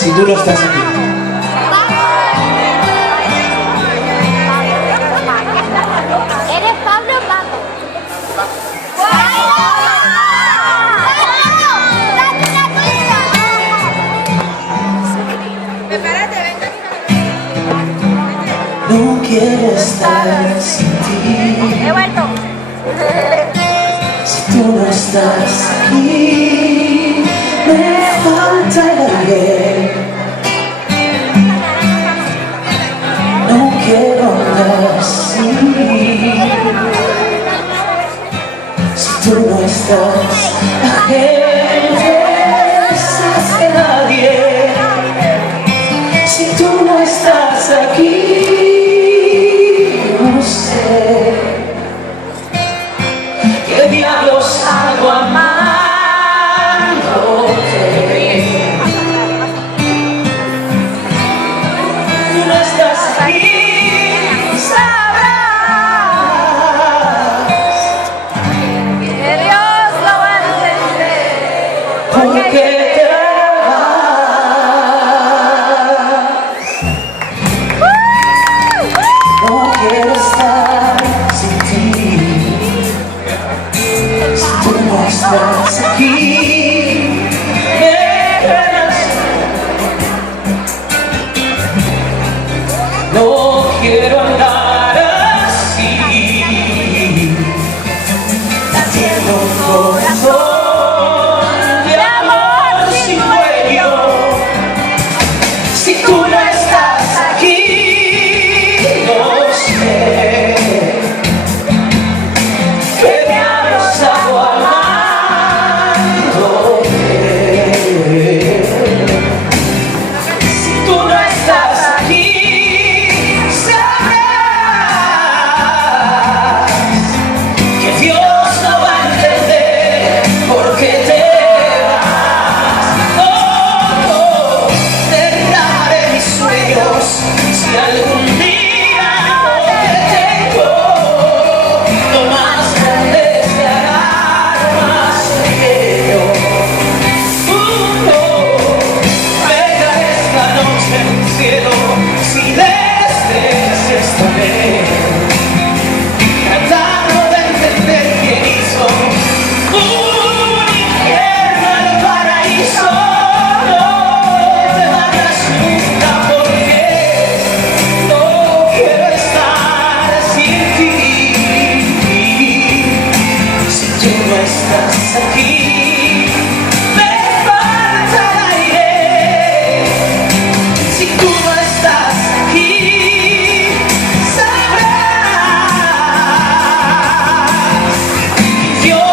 si tú no estás aquí. ¿Eres Pablo o Paco? No quiero estar sin ti. He vuelto. Si tú no estás aquí, me falta el aire. No quiero andar así. Si tú no estás, la gente se hace nadie. Si tú no estás aquí, no sé qué diablos hago amándote. Tú no estás aquí, sabrás Que Dios lo va a entender. por qué te vas. No quiero estar sin ti. Si tú no estás aquí, me ganas. No quiero andar así, latiendo un corazón de amor sin dueño. Si tú no estás aquí, no sé qué diablos hago amándote. Si tú no estás aquí, sabrás que Dios no va a entender por qué te vas. No derribaré mis sueños si algún día no te tengo. Lo más grande se hará lo más pequeño. Venga esta noche en el cielo, si desde estaré tratando de entender quién hizo un infierno al paraíso. No te vayas nunca porque no quiero estar sin ti. Si tú no estás aquí, me falta el aire. Si tú no estás aquí, sabrás que Dios